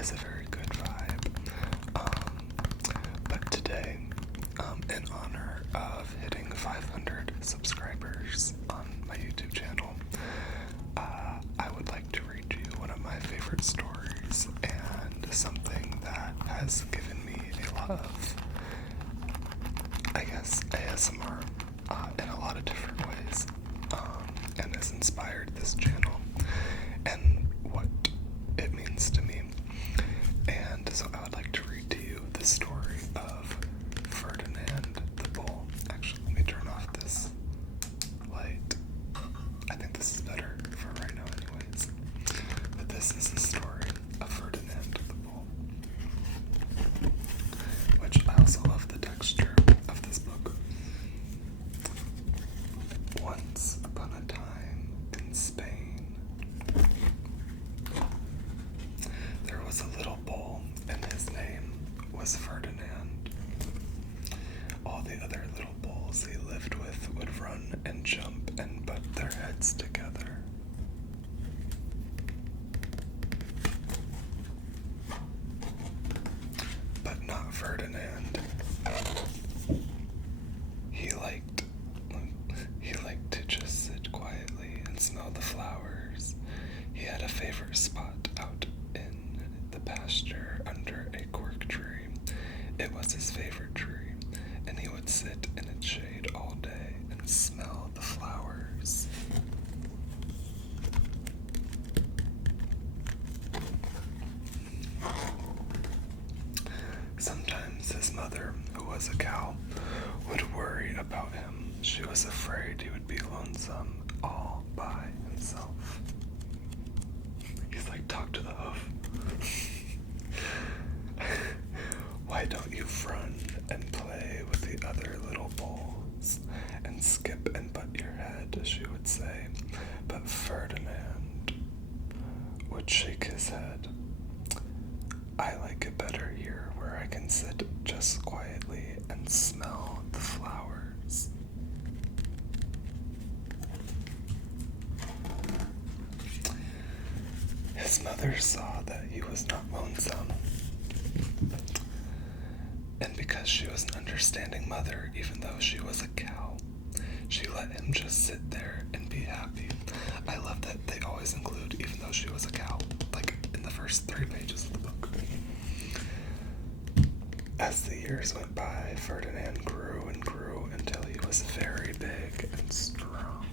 is a very good vibe. But today, in honor of hitting 500 subscribers on my YouTube channel, I would like to read you one of my favorite stories and something that has given me a lot of, I guess, ASMR in a lot of different ways, and has inspired this channel and what it means to me. And so I would like to read to you the story of Ferdinand the Bull. Actually, let me turn off this light. I think this is better for right now anyways. But this is the story of Ferdinand the Bull, which I also love the texture of this book. Once upon a time in Spain, there was a little bull, and his name was Ferdinand. All the other little bulls he lived with would run and jump and butt their heads together. But not Ferdinand. He liked to just sit quietly and smell the flowers. He had a favorite spot out in the pasture under a cork tree. It was his favorite tree, and he would sit in its shade all day and smell the flowers. Sometimes his mother, who was a cow, would worry about him. She was afraid he would be lonesome all by himself. He's like, talk to the hoof. Why don't you run and play with the other little bulls and skip and butt your head, she would say. But Ferdinand would shake his head. I like it better here, where I can sit just quietly and smell the flowers. His mother saw that he was not lonesome, and because she was an understanding mother, even though she was a cow, she let him just sit there and be happy. I love that they always include, even though she was a cow, like in the first 3 pages of the book. As the years went by, Ferdinand grew and grew until he was very big and strong.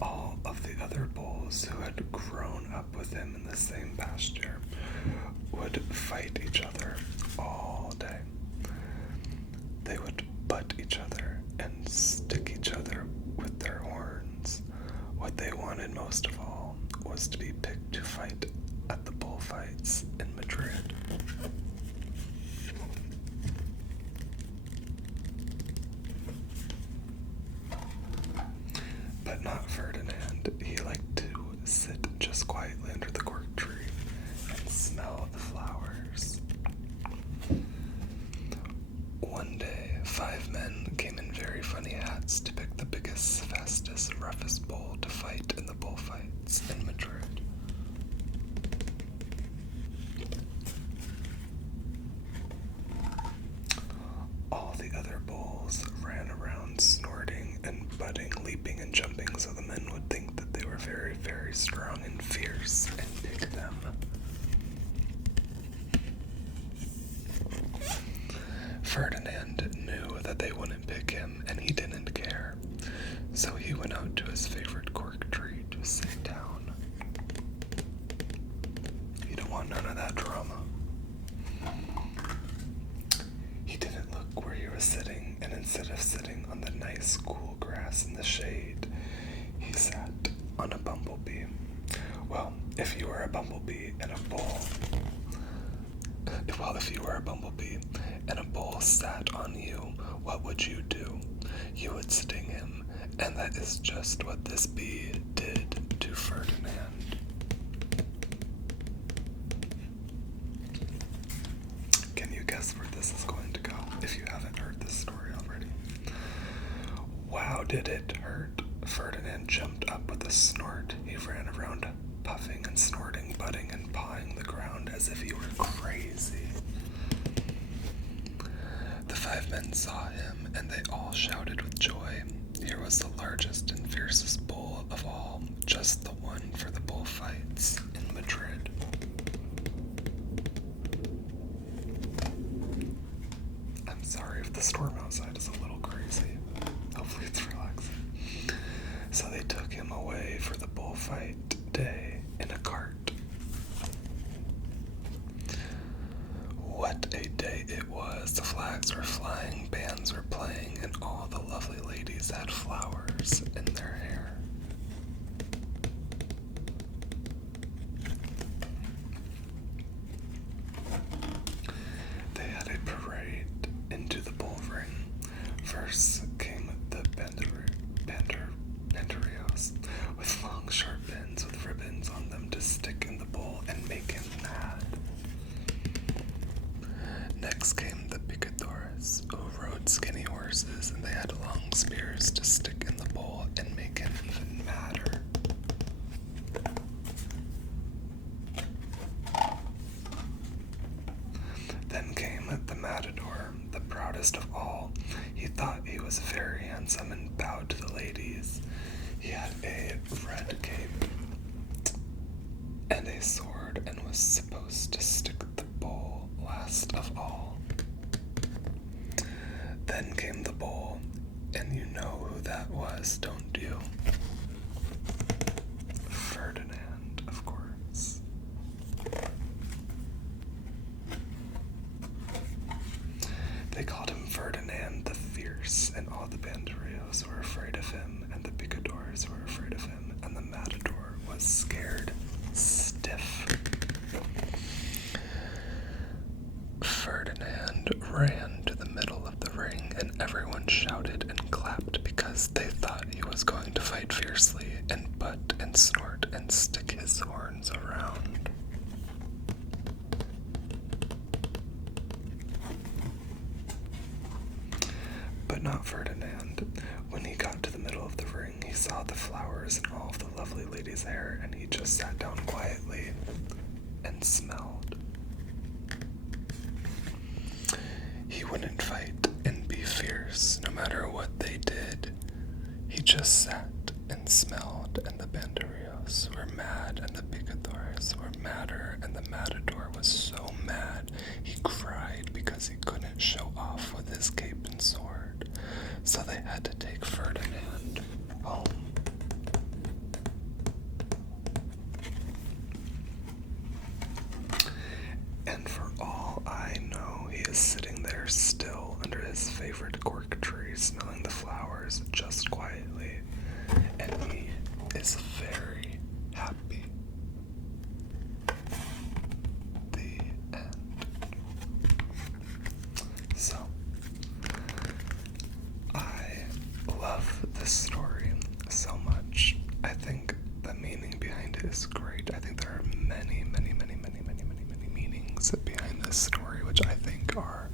All of the other bulls who had grown up with him in the same pasture would fight each other all day. They would butt each other and stick each other with their horns. What they wanted most of all was to be picked to fight at the bullfights in Madrid. But not Ferdinand. He liked to sit just quietly under the cork tree and smell the flowers. One day, 5 men came in very funny hats to pick the biggest, fastest, roughest bull to fight in the bullfights in Madrid. All the other bulls ran around snorting and butting, leaping and jumping, so the men would think that they were very, very strong and fierce and pick them. Ferdinand knew that they wouldn't pick him, and he didn't care. So he went out to his favorite cork tree to sit down. He didn't want none of that drama. He didn't look where he was sitting, and instead of sitting on the nice cool grass in the shade, he sat on a bumblebee. Well, if you were a bumblebee and a bull sat on you, what would you do? You would sting him, and that is just what this bee did to Ferdinand. Can you guess where this is going to go, if you haven't heard this story already? Wow, did it hurt? Ferdinand jumped up with a snort. He ran around puffing and snorting, butting and pawing the ground as if he were crazy. The 5 men saw him, and they all shouted with joy. Here was the largest and fiercest bull of all, just the one for the bullfights in Madrid. I'm sorry if the storm outside is a little crazy. Hopefully it's relaxing. So they took him away for the bullfight day in a cart. What a day it was. The flags were flying, bands were playing, and all the lovely ladies had flowers in their hair. They had a parade into the bull ring. First came the banderillos, with long sharp pins with ribbons on them to stick in the bull and make him mad. Next came the picadores, who rode skinny horses, and they had long spears to stick in the bull and make him even madder. Then came the matador, the proudest of all. He thought he was very handsome and bowed to the ladies. He had a red cape and a sword and was supposed to stick the bull last of all. Then came the bull, and you know who that was, don't you? Ferdinand, of course. They called him Ferdinand the Fierce, and all the banderillos were afraid of him, and the picadores were afraid of him, and the matador was scared stiff. Ferdinand ran to the middle of the ring, and everyone shouted and clapped because they thought he was going to fight fiercely and butt and snort and stick his horns around. But not Ferdinand. When he got to the middle of the ring, he saw the flowers in all of the lovely ladies' hair, and he just sat down quietly and smelled. He wouldn't fight and be fierce no matter what they did. He just sat and smelled, and the banderillos were mad, and the picadores were madder, and the matador was so mad he cried because he couldn't show off with his cape and sword. So they had to take Ferdinand home. And for all I know, he is sitting there still under his favorite cork tree, smelling the flowers just quietly, and he is very happy. The end. So, I love this story so much. I think the meaning behind it is great. I think there are many meanings behind this story, which I think are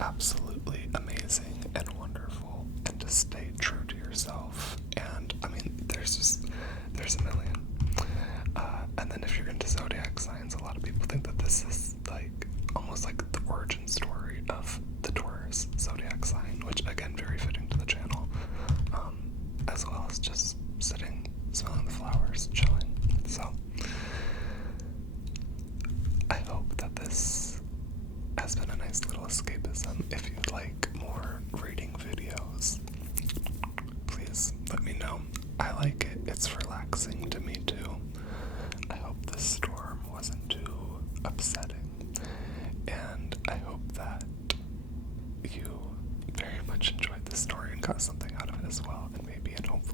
absolutely amazing and wonderful, and to stay true to yourself. And I mean, there's a million. And then if you're into zodiac signs, a lot of people think that this is like almost like the origin story of the Taurus zodiac sign, which again, very fitting to the channel, as well as just sitting, smelling the flowers, chilling. So I hope that this has been a nice little escapism. If you'd like more reading videos, please let me know. I like it. It's relaxing to me too. I hope this storm wasn't too upsetting. And I hope that you very much enjoyed the story and got something out of it as well. And maybe and hopefully